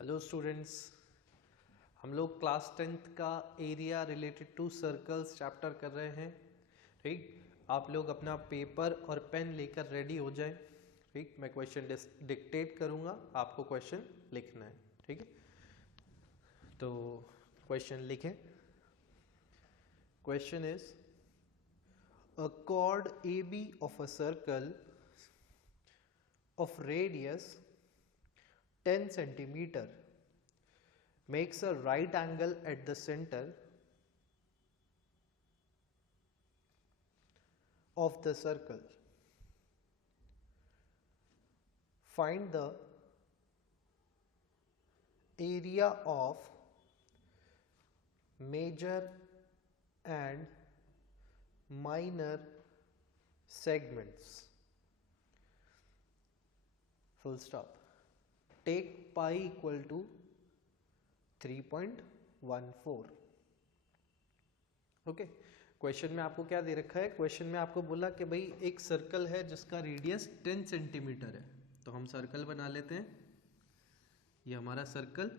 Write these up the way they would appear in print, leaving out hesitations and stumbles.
Hello students, हम लोग class 10th का area related to circles chapter कर रहे हैं। ठीक, आप लोग अपना पेपर और पेन लेकर रेडी हो जाएं। ठीक, मैं क्वेश्चन डिक्टेट करूंगा, आपको क्वेश्चन लिखना है। ठीक है, तो क्वेश्चन लिखें। Question is a chord AB of a circle of radius 10 centimeter makes a right angle at the center of the circle. Find the area of major and minor segments. Full stop. Take pi equal to 3.14. Okay, question में आपको क्या दे रखा है? Question में आपको बोला कि भाई एक सर्कल है जिसका रेडियस 10 सेंटीमीटर है। तो हम सर्कल बना लेते हैं। ये हमारा सर्कल,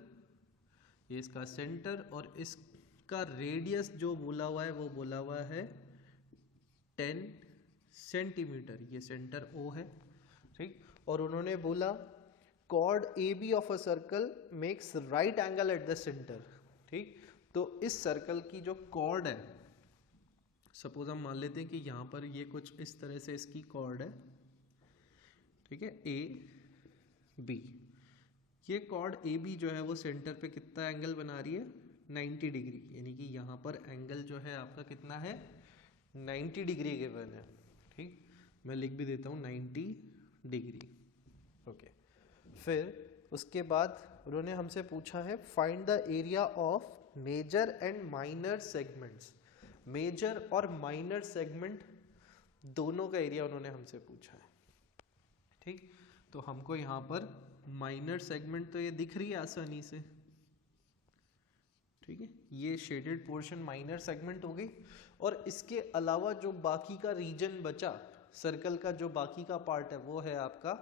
ये इसका सेंटर और इसका रेडियस जो बोला हुआ है वो बोला हुआ है 10 सेंटीमीटर। ये सेंटर O है। ठीक, और उन्होंने बोला chord AB of a circle makes right angle at the centre. ठीक, तो इस सर्कल की जो कॉर्ड है, सपोज हम मान लेते हैं कि यहाँ पर ये कुछ इस तरह से इसकी कॉर्ड है। ठीक है, ए बी। ये कॉर्ड ए बी जो है वो सेंटर पे कितना एंगल बना रही है? 90 डिग्री। यानी कि यहाँ पर एंगल जो है आपका कितना है? 90 डिग्री गिवन है। ठीक, मैं लिख भी देता हूँ 90 डिग्री। ओके, फिर उसके बाद उन्होंने हमसे पूछा है find the area of major and minor segments. Major और माइनर सेगमेंट दोनों का एरिया उन्होंने हमसे पूछा है। ठीक, तो हमको यहाँ पर माइनर सेगमेंट तो ये दिख रही है आसानी से। ठीक है, ये शेडेड पोर्शन माइनर सेगमेंट हो गई, और इसके अलावा जो बाकी का रीजन बचा, सर्कल का जो बाकी का पार्ट है वो है आपका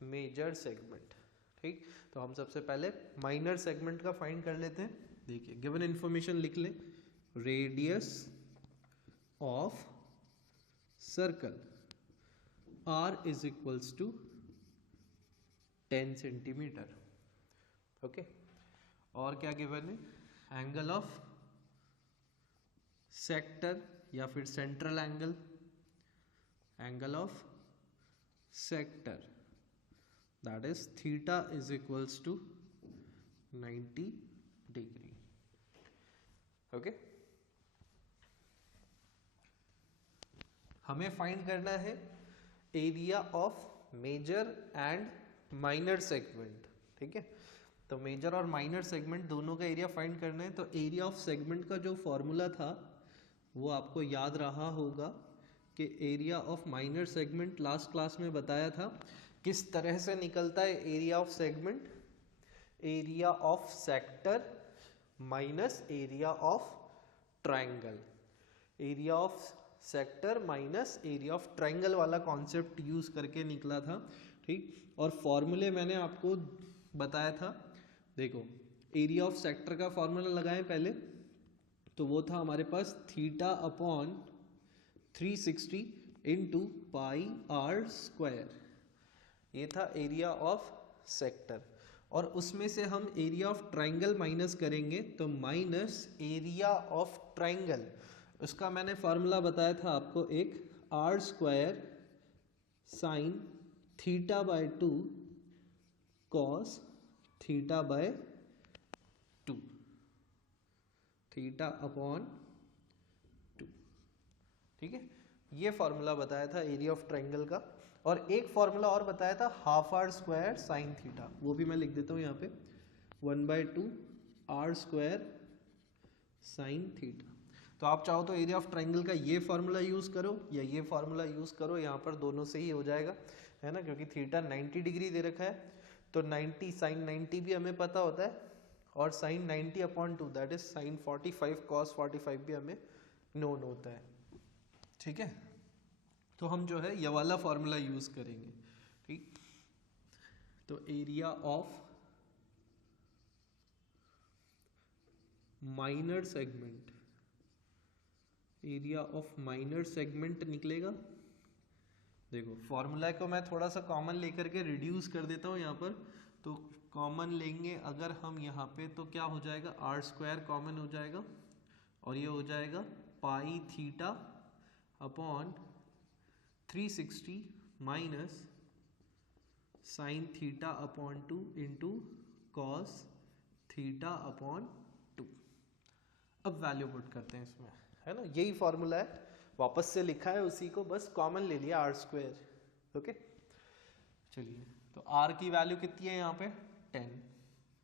मेजर सेगमेंट। ठीक, तो हम सबसे पहले माइनर सेगमेंट का फाइंड कर लेते हैं। देखिए, गिवन इंफॉर्मेशन लिख लें। Radius of circle R is equals to 10 centimeter. Okay, और क्या गिवन है? एंगल ऑफ सेक्टर या फिर central angle, angle of sector that is theta is equals to 90 degree. Okay, हमें फाइंड करना है area of major and minor segment. ठीक है, तो मेजर और माइनर सेगमेंट दोनों का एरिया फाइंड करना है। तो एरिया ऑफ सेगमेंट का जो फॉर्मूला था वो आपको याद रहा होगा कि area of minor segment last class में बताया था किस तरह से निकलता है area of segment. Area of sector minus area of triangle. Area of sector minus area of triangle वाला कॉन्सेप्ट यूज करके निकला था। ठीक, और फॉर्मूले मैंने आपको बताया था। देखो, एरिया ऑफ सेक्टर का फॉर्मूला लगाएं पहले, तो वो था हमारे पास theta upon 360 into pi r square. ये था एरिया ऑफ सेक्टर, और उसमें से हम एरिया ऑफ ट्रायंगल माइनस करेंगे तो माइनस एरिया ऑफ ट्रायंगल। उसका मैंने फॉर्मूला बताया था आपको, एक R square sine theta by 2 cos theta by 2, theta upon 2। ठीक है, ये फॉर्मूला बताया था एरिया ऑफ ट्रायंगल का। और एक फॉर्मूला और बताया था half R square sine theta, वो भी मैं लिख देता हूँ यहाँ पे, 1/2 आर स्क्वायर साइन थीटा। तो आप चाहो तो एरिया ऑफ ट्रायंगल का ये फॉर्मूला यूज करो या ये फॉर्मूला यूज करो, यहाँ पर दोनों से ही हो जाएगा, है ना, क्योंकि थीटा 90 डिग्री दे रखा है। तो 90 साइन 90 भी हमें पता होता है, और sine 90 upon 2 that is sine 45 cos 45 भी हमें नोन होता है। ठीक है, तो हम जो है ये वाला फॉर्मूला यूज करेंगे। ठीक, तो area of minor segment, area of minor segment निकलेगा। देखो फॉर्मूला को मैं थोड़ा सा कॉमन लेकर के रिड्यूस कर देता हूँ यहाँ पर। तो कॉमन लेंगे अगर हम यहाँ पे तो क्या हो जाएगा, आर स्क्वायर कॉमन हो जाएगा और ये हो जाएगा pi theta upon 360 minus sine theta upon 2 into cos theta upon 2। अब वैल्यू पुट करते हैं इसमें, है ना, यही फॉर्मूला है, वापस से लिखा है उसी को, बस कॉमन ले लिया आर स्क्वायर। ओके चलिए, तो आर की वैल्यू कितनी है यहाँ पे 10,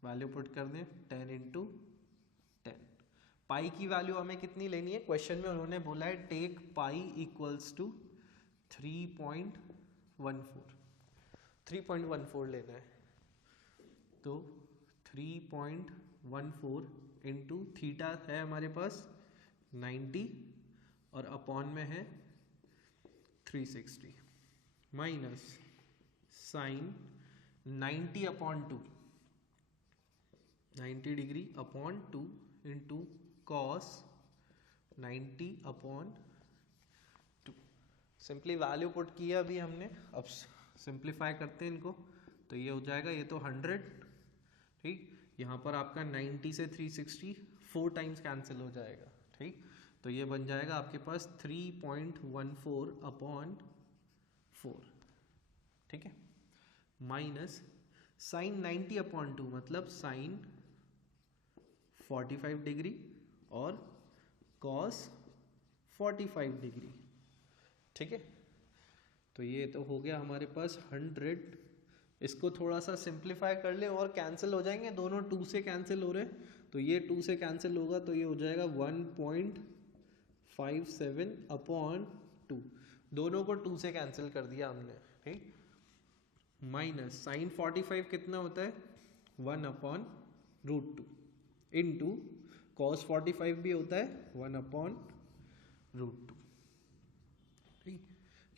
वैल्यू पुट कर दें 10 इंटू 10। पाई की वैल्यू हमें कितनी लेनी है, क्वेश्चन में उन्होंने बोला है टेक पाई इक्वल्स टू 3.14 लेना है। तो 3.14 इंटू थीटा है हमारे पास 90 और अपॉन में है 360 minus sine 90 upon 2, 90 degree upon 2 into cos 90 upon 2। Simply value put किया अभी हमने, अब सिंप्लीफाई करते हैं इनको। तो ये हो जाएगा, ये तो 100, ठीक, यहाँ पर आपका 90 से 360 4 टाइम्स कैंसिल हो जाएगा, ठीक। तो ये बन जाएगा आपके पास 3.14 अपॉन 4, ठीक है, माइनस साइन 90 अपॉन 2 मतलब साइन 45 डिग्री और कॉस 45 डिग्री, ठीक है। तो ये तो हो गया हमारे पास 100। इसको थोड़ा सा सिंप्लीफाई कर ले और कैंसिल हो जाएंगे, दोनों 2 से कैंसिल हो रहे हैं, तो ये 2 से कैंसिल होगा तो ये हो जाएगा 1.57 अपॉन 2, दोनों को 2 से कैंसिल कर दिया हमने, ठीक। माइनस साइन 45 कितना होता है 1 अपॉन रूट 2 इंटू कॉस 45 भी होता है 1 अपॉन रूट 2, ठीक।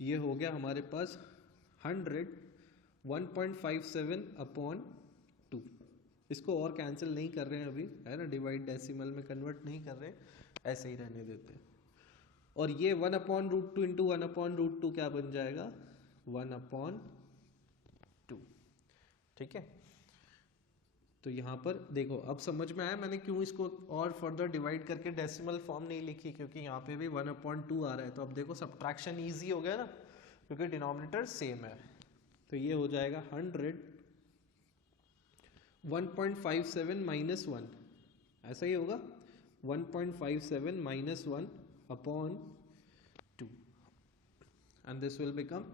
ये हो गया हमारे पास 100 1.57 अपॉन 2। इसको और कैंसिल नहीं कर रहे हैं अभी, है ना, डिवाइड डेसिमल में कन्वर्ट नहीं कर रहे हैं, ऐसे ही रहने देते हैं। और ये 1 upon root 2 into 1 upon root 2 क्या बन जाएगा 1 अपॉन 2, ठीक है। तो यहाँ पर देखो अब समझ में आया मैंने क्यों इसको और फर्दर डिवाइड करके डेसिमल फॉर्म नहीं लिखी, क्योंकि यहाँ पे भी 1 अपॉन 2 आ रहा है। तो अब देखो सब्ट्रैक्शन ईजी हो गया ना, क्योंकि डिनोमिनेटर सेम है। तो ये हो जाएगा 100 1.57 माइनस 1, ऐसा ही होगा 1.57 minus 1 upon 2 and this will become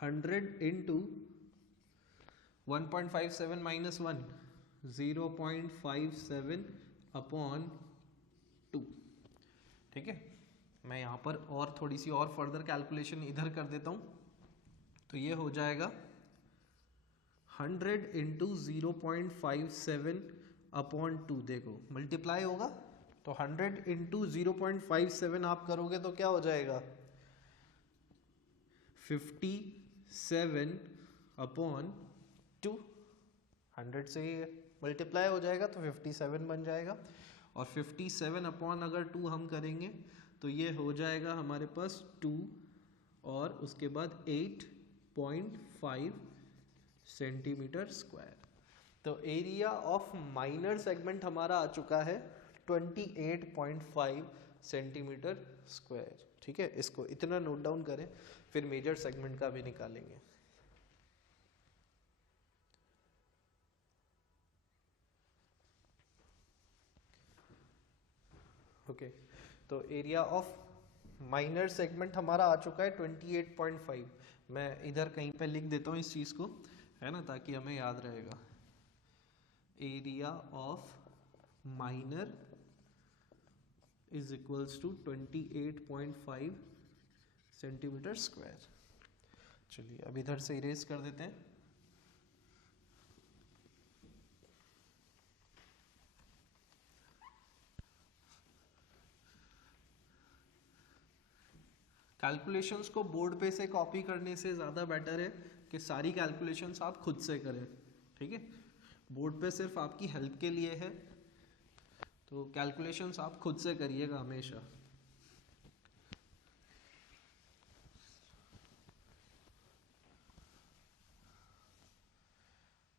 100 into 1.57 minus 1 0.57 upon 2, ठीक है। मैं यहाँ पर और थोड़ी सी और फर्दर कैलकुलेशन इधर कर देता हूँ। तो ये हो जाएगा 100 इंटू 0.57 अपॉन 2, देखो मल्टीप्लाई होगा तो 100 इंटू 0.57 आप करोगे तो क्या हो जाएगा 57 अपॉन 2, 100 से मल्टीप्लाई हो जाएगा तो 57 बन जाएगा। और 57 अपॉन अगर 2 हम करेंगे तो ये हो जाएगा हमारे पास 2 और उसके बाद 8.5 सेंटीमीटर स्क्वायर। तो एरिया ऑफ माइनर सेगमेंट हमारा आ चुका है 28.5 सेंटीमीटर स्क्वायर, ठीक है। इसको इतना नोट डाउन करें, फिर मेजर सेगमेंट का भी निकालेंगे। ओके तो एरिया ऑफ माइनर सेगमेंट हमारा आ चुका है 28.5। मैं इधर कहीं पे लिख देता हूँ इस चीज़ को, है ना, ताकि हमें याद रहेगा। Area of minor is equals to 28.5 centimeter square. चलिए अब इधर से इरेज कर देते हैं। कैलकुलेशंस को बोर्ड पे से कॉपी करने से ज़्यादा बेटर है कि सारी कैलकुलेशंस आप खुद से करें, ठीक है। बोर्ड पे सिर्फ आपकी हेल्प के लिए है, तो कैलकुलेशंस आप खुद से करिएगा हमेशा।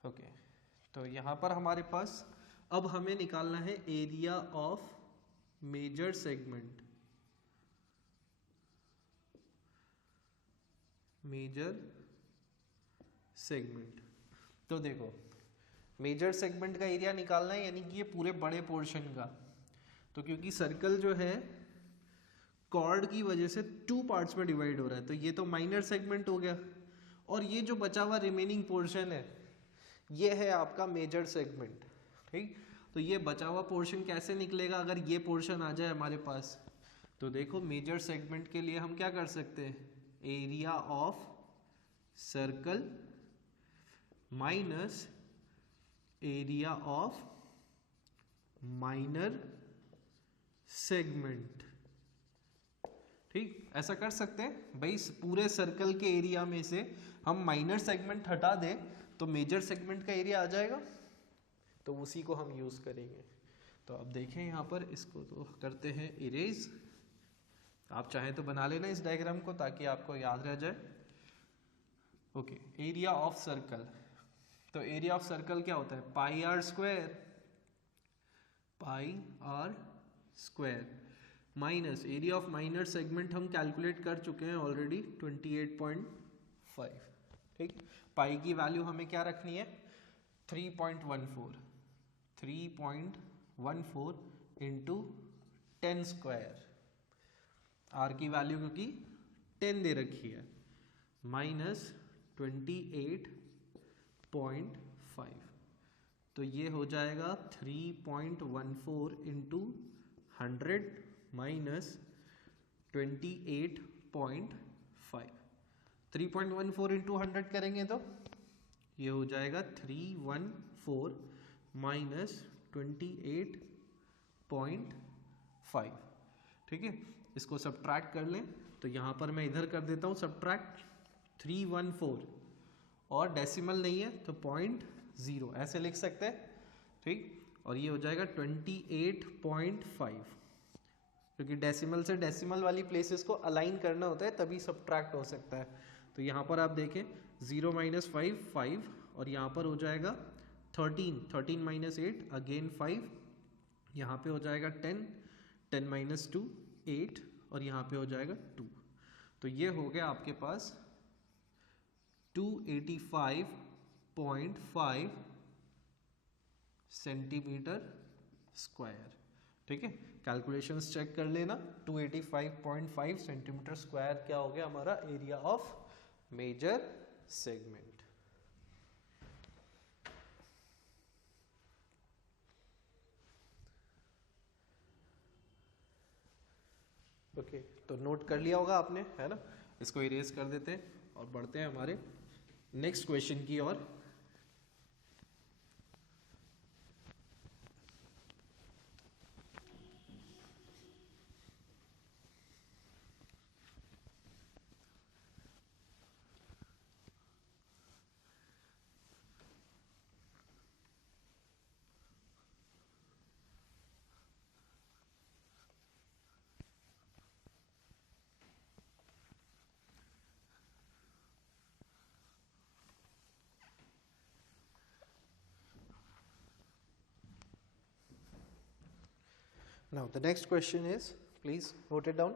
ओके तो यहाँ पर हमारे पास अब हमें निकालना है area of major segment. Major segment तो देखो मेजर सेगमेंट का एरिया निकालना है यानी कि ये पूरे बड़े पोर्शन का। तो क्योंकि सर्कल जो है कॉर्ड की वजह से 2 पार्ट्स में डिवाइड हो रहा है, तो ये तो माइनर सेगमेंट हो गया, और ये जो बचा हुआ रिमेनिंग पोर्शन है ये है आपका मेजर सेगमेंट। ठीक, तो ये बचा हुआ पोर्शन कैसे निकलेगा अगर ये पोर्शन आ जाए हमारे पास। तो देखो मेजर सेगमेंट के लिए हम क्या कर सकते हैं, area of circle minus area of minor segment. ठीक, ऐसा कर सकते हैं भाई, पूरे सर्कल के एरिया में से हम माइनर सेगमेंट हटा दें तो मेजर सेगमेंट का एरिया आ जाएगा, तो उसी को हम यूज करेंगे। तो अब देखें यहाँ पर इसको तो करते हैं इरेज। आप चाहें तो बना लेना इस डायग्राम को ताकि आपको याद रह जाए। ओके, एरिया ऑफ सर्कल, तो एरिया ऑफ सर्कल क्या होता है, pi r square, pi r square minus area of minor segment हम कैलकुलेट कर चुके हैं ऑलरेडी 28.5। ठीक, पाई की वैल्यू हमें क्या रखनी है 3.14 इंटू 10 स्क्वायर, आर की वैल्यू क्योंकि 10 दे रखी है, माइनस 28.5, तो ये हो जाएगा 3.14 इंटू 100 माइनस 28.5। 3.14 इंटू 100 करेंगे तो ये हो जाएगा 314 माइनस 28.5। ठीक है, इसको सब्ट्रैक्ट कर लें, तो यहाँ पर मैं इधर कर देता हूँ सब्ट्रैक्ट 314, और डेसिमल नहीं है तो 0.0 ऐसे लिख सकते हैं। ठीक, और ये हो जाएगा 28.5, क्योंकि डेसिमल से डेसिमल वाली प्लेसेस को अलाइन करना होता है तभी सब्ट्रैक्ट हो सकता है। तो यहाँ पर आप देखें 0 माइनस 5 5, और यहाँ पर हो जाएगा 13 माइनस 8 अगेन 5, यहाँ पे हो जाएगा 10 माइनस 2 8, और यहाँ पे हो जाएगा 2। तो ये हो गया आपके पास 285.5 सेंटीमीटर स्क्वायर। ठीक है, कैलकुलेशंस चेक कर लेना, 285.5 सेंटीमीटर स्क्वायर क्या हो गया हमारा area of major segment. Okay, तो नोट कर लिया होगा आपने, है ना। इसको इरेज कर देते हैं और बढ़ते हैं हमारे नेक्स्ट क्वेश्चन की ओर। Now the next question is, please note it down.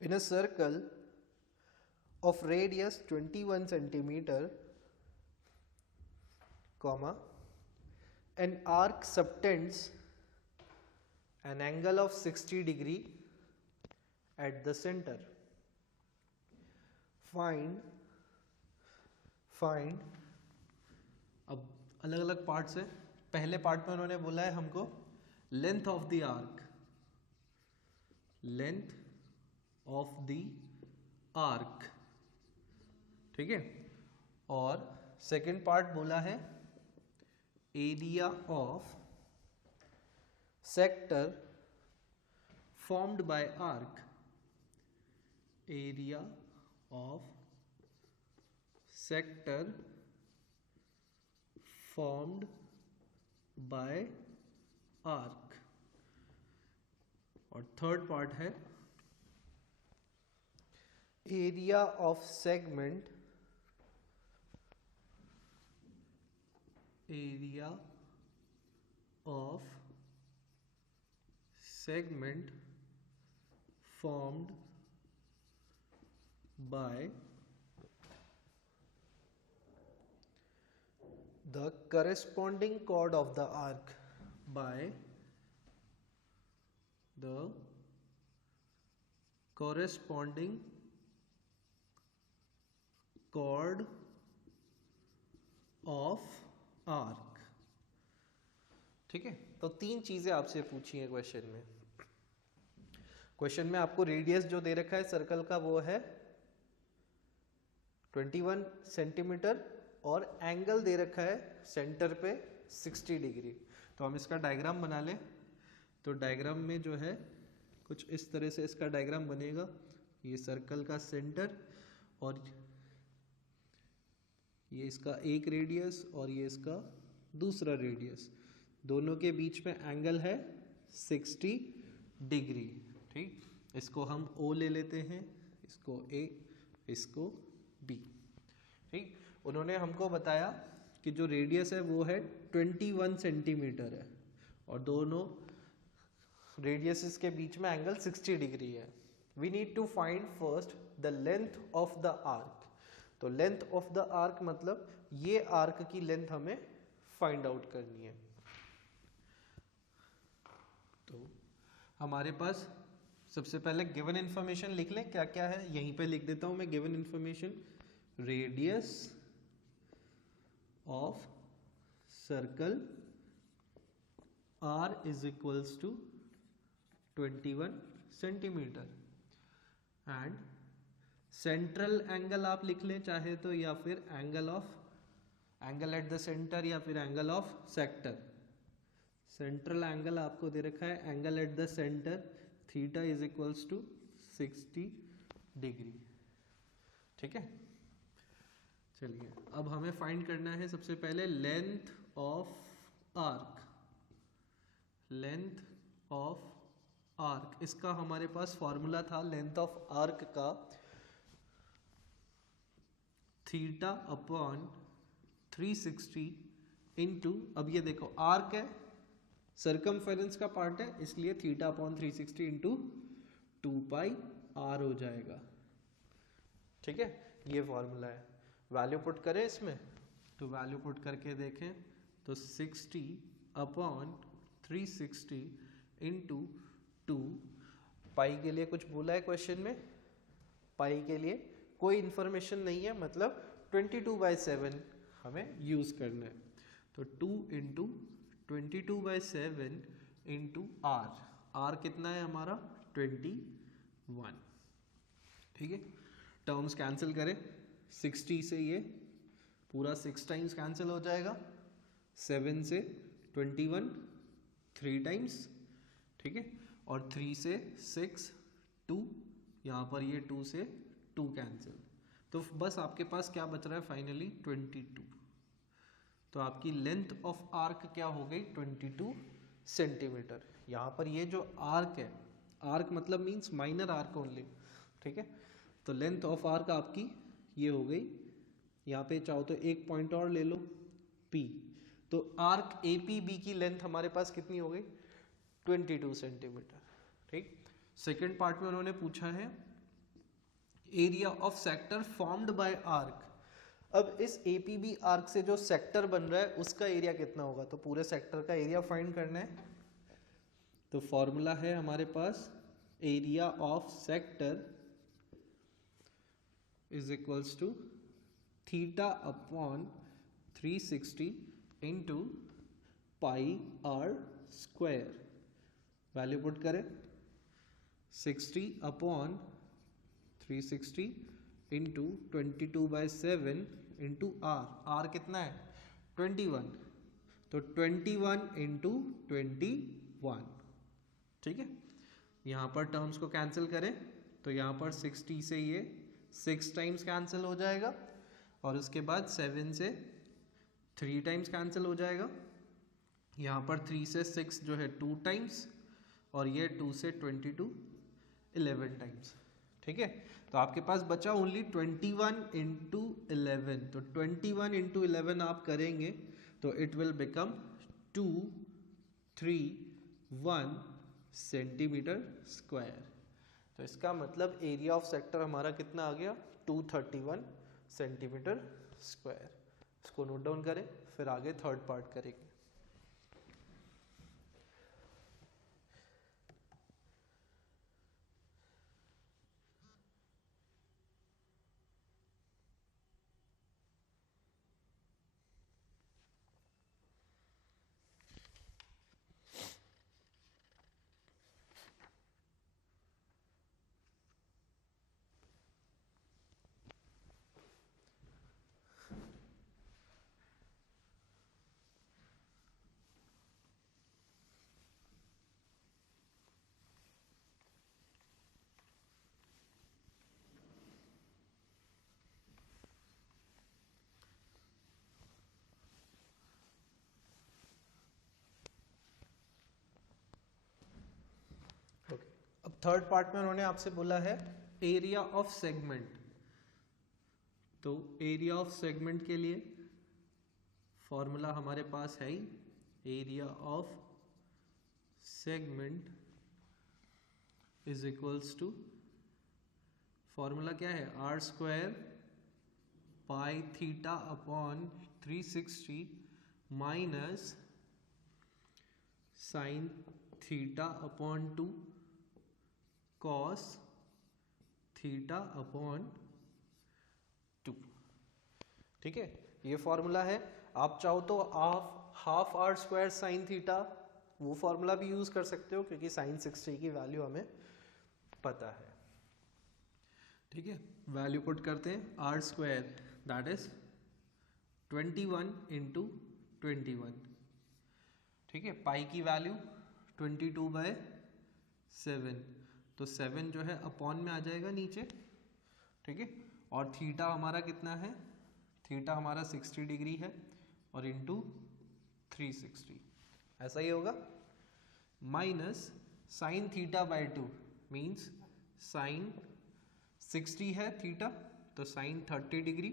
In a circle of radius 21 centimeter, comma, an arc subtends an angle of 60 degree at the center. Find अब अलग अलग पार्ट्स है। पहले पार्ट में उन्होंने बोला है हमको length of the arc, length of the arc, ठीक है। और सेकंड पार्ट बोला है area of sector formed by arc, area of sector formed by arc. और थर्ड पार्ट है area of segment, area of segment formed by the corresponding chord of the arc, by the corresponding chord of arc। ठीक है, तो तीन चीजें आपसे पूछी है क्वेश्चन में। क्वेश्चन में आपको रेडियस जो दे रखा है सर्कल का वो है 21 सेंटीमीटर और एंगल दे रखा है सेंटर पे 60 डिग्री। तो हम इसका डायग्राम बना लें। तो डायग्राम में जो है कुछ इस तरह से इसका डायग्राम बनेगा। ये सर्कल का सेंटर और ये इसका एक रेडियस और ये इसका दूसरा रेडियस, दोनों के बीच में एंगल है 60 डिग्री। ठीक, इसको हम O ले लेते हैं, इसको A, इसको B। ठीक, उन्होंने हमको बताया कि जो रेडियस है वो है 21 सेंटीमीटर है और दोनों रेडियसेस के बीच में एंगल 60 डिग्री है। We need to find first the length of the arc. तो लेंथ ऑफ द आर्क मतलब ये आर्क की लेंथ हमें फाइंड आउट करनी है। तो हमारे पास सबसे पहले गिवन इंफॉर्मेशन लिख लें, क्या क्या है यहीं पे लिख देता हूं मैं। Given information, radius of circle R is equals to 21 centimeter and central angle आप लिख लें चाहे तो, या फिर एंगल एट द सेंटर या फिर angle of sector. Central angle आपको दे रखा है angle at the center, theta is equals to 60 degree. ठीक है, चलिए अब हमें फाइंड करना है सबसे पहले length of arc. Length of arc, इसका हमारे पास फॉर्मूला था लेंथ ऑफ आर्क का थीटा अपॉन 360 इंटू, अब ये देखो आर्क है, सर्कमफेरेंस का पार्ट है, इसलिए theta upon 360 into 2 pi R हो जाएगा। ठीक है, ये फॉर्मूला है। वैल्यू पुट करें इसमें, तो वैल्यू पुट करके देखें तो 60 अपॉन 360 इंटू 2, पाई के लिए कुछ बोला है क्वेश्चन में, पाई के लिए कोई इंफॉर्मेशन नहीं है, मतलब 22/7 हमें यूज करना है। तो 2 इंटू 22/7 इंटू आर, आर कितना है हमारा 21। ठीक है, टर्म्स कैंसिल करें, 60 से ये पूरा 6 टाइम्स कैंसिल हो जाएगा, 7 से 21 3 टाइम्स। ठीक है, और 3 से 6 2, यहाँ पर ये 2 से 2 कैंसिल, तो बस आपके पास क्या बच रहा है फाइनली 22। तो आपकी लेंथ ऑफ आर्क क्या हो गई 22 सेंटीमीटर। यहाँ पर ये जो आर्क है, आर्क मतलब मींस माइनर आर्क ओनली। ठीक है, तो लेंथ ऑफ आर्क आपकी ये हो गई। यहाँ पे चाहो तो एक पॉइंट और ले लो P, तो आर्क APB की लेंथ हमारे पास कितनी हो गई 22 सेंटीमीटर। ठीक, सेकेंड पार्ट में उन्होंने पूछा है area of sector formed by arc. अब इस APB आर्क से जो सेक्टर बन रहा है उसका एरिया कितना होगा, तो पूरे सेक्टर का एरिया फाइंड करना है। तो फॉर्मूला है हमारे पास area of sector is equals to theta upon 360 into pi r square. Value put करें, 60 upon 360 into 22/7 into r, r कितना है 21, तो 21 इंटू 21। ठीक है, यहाँ पर टर्म्स को कैंसिल करें तो यहाँ पर 60 से ये 6 टाइम्स कैंसिल हो जाएगा और उसके बाद 7 से 3 टाइम्स कैंसिल हो जाएगा यहाँ पर 3 से 6 जो है 2 टाइम्स, और ये 2 से 22 11 टाइम्स। ठीक है, तो आपके पास बचा ओनली 21 इंटू 11। तो 21 इंटू 11 आप करेंगे तो it will become 231 centimetre square. तो इसका मतलब एरिया ऑफ सेक्टर हमारा कितना आ गया, 231 सेंटीमीटर स्क्वायर। इसको नोट डाउन करें, फिर आगे थर्ड पार्ट करेंगे। अब थर्ड पार्ट में उन्होंने आपसे बोला है एरिया ऑफ सेगमेंट। तो एरिया ऑफ सेगमेंट के लिए फॉर्मूला हमारे पास है ही, area of segment is equals to, formula क्या है, R square pi theta upon 360 minus sine theta upon 2 cos theta upon 2। ठीक है, ये फॉर्मूला है। आप चाहो तो half R square sine theta वो फॉर्मूला भी यूज कर सकते हो, क्योंकि साइन 60 की वैल्यू हमें पता है। ठीक है, वैल्यू पुट करते हैं, R square that is 21 into 21। ठीक है, पाई की वैल्यू 22/7, तो 7 जो है अपॉन में आ जाएगा नीचे। ठीक है, और थीटा हमारा कितना है, थीटा हमारा 60 डिग्री है, और इंटू 360 ऐसा ही होगा, minus sine theta by 2 means sign 60 है थीटा, तो साइन 30 डिग्री,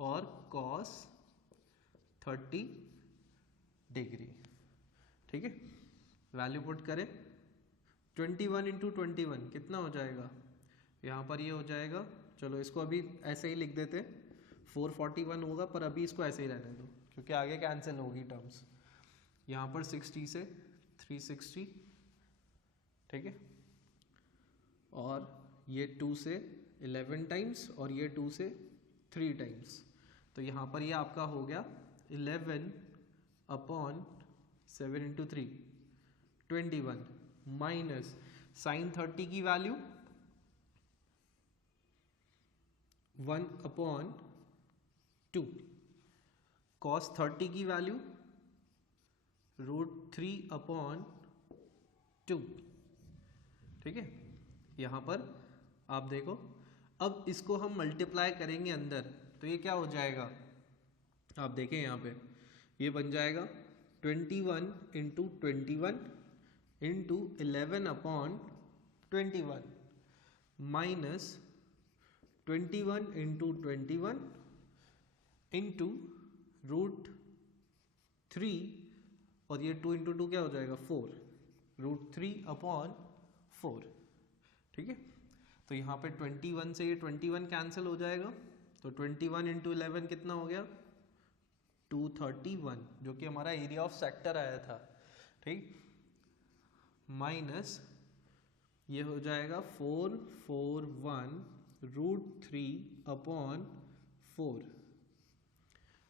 और कॉस 30 डिग्री। ठीक है, वैल्यू पुट करें, 21 इंटू 21 कितना हो जाएगा, यहाँ पर ये हो जाएगा, चलो इसको अभी ऐसे ही लिख देते, 441 होगा, पर अभी इसको ऐसे ही रहने दो क्योंकि आगे कैंसिल होगी टर्म्स। यहाँ पर 60 से 360, ठीक है, और ये 2 से 11 टाइम्स, और ये 2 से 3 टाइम्स, तो यहाँ पर ये आपका हो गया 11 अपॉन 7 इंटू 3 21 माइनस साइन 30 की वैल्यू 1 अपॉन 2, कॉस 30 की वैल्यू √3 अपॉन 2। ठीक है, यहाँ पर आप देखो, अब इसको हम मल्टीप्लाई करेंगे अंदर, तो ये क्या हो जाएगा, आप देखें यहाँ पे ये बन जाएगा 21 into 21 into 11 upon 21 minus 21 into 21 into √3, और ये 2 इंटू 2 क्या हो जाएगा 4, √3 अपॉन 4। ठीक है, तो यहाँ पे 21 से ये 21 कैंसिल हो जाएगा, तो 21 इंटू 11 कितना हो गया 231, जो कि हमारा एरिया ऑफ सेक्टर आया था। ठीक, माइनस ये हो जाएगा 441 √3 अपॉन 4।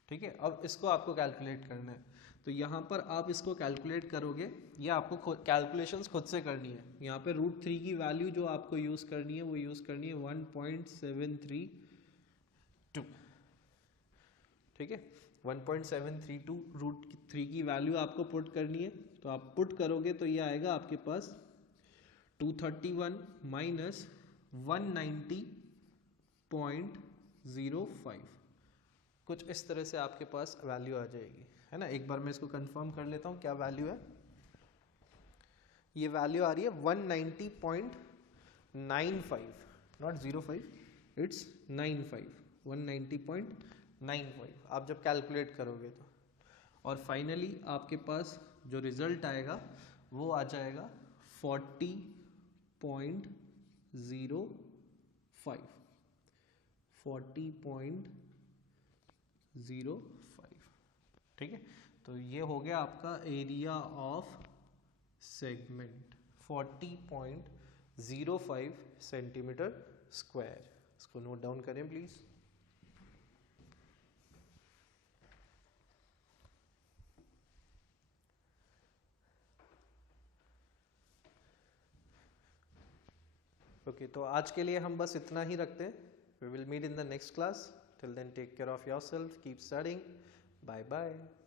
ठीक है, अब इसको आपको कैलकुलेट करना है, तो यहाँ पर आप इसको कैलकुलेट करोगे, या आपको कैलकुलेशंस खुद से करनी है। यहाँ पे √3 की वैल्यू जो आपको यूज़ करनी है वो यूज़ करनी है 1.732। ठीक है, 1.732 √3 की वैल्यू आपको पुट करनी है, तो आप पुट करोगे तो ये आएगा आपके पास 231 माइनस 190.05, कुछ इस तरह से आपके पास वैल्यू आ जाएगी। है ना। एक बार मैं इसको कंफर्म कर लेता हूँ क्या वैल्यू है। ये वैल्यू आ रही है 190.95, नॉट 05, इट्स 95, 190.95 आप जब कैलकुलेट करोगे तो। और फाइनली आपके पास जो रिजल्ट आएगा वो आ जाएगा 40.05, 40.05, ठीक है। तो ये हो गया आपका area of segment 40.05 centimetre square. इसको नोट डाउन करें प्लीज। ओके तो आज के लिए हम बस इतना ही रखते हैं। We will meet in the next class. Till then take care of yourself, keep studying, bye bye.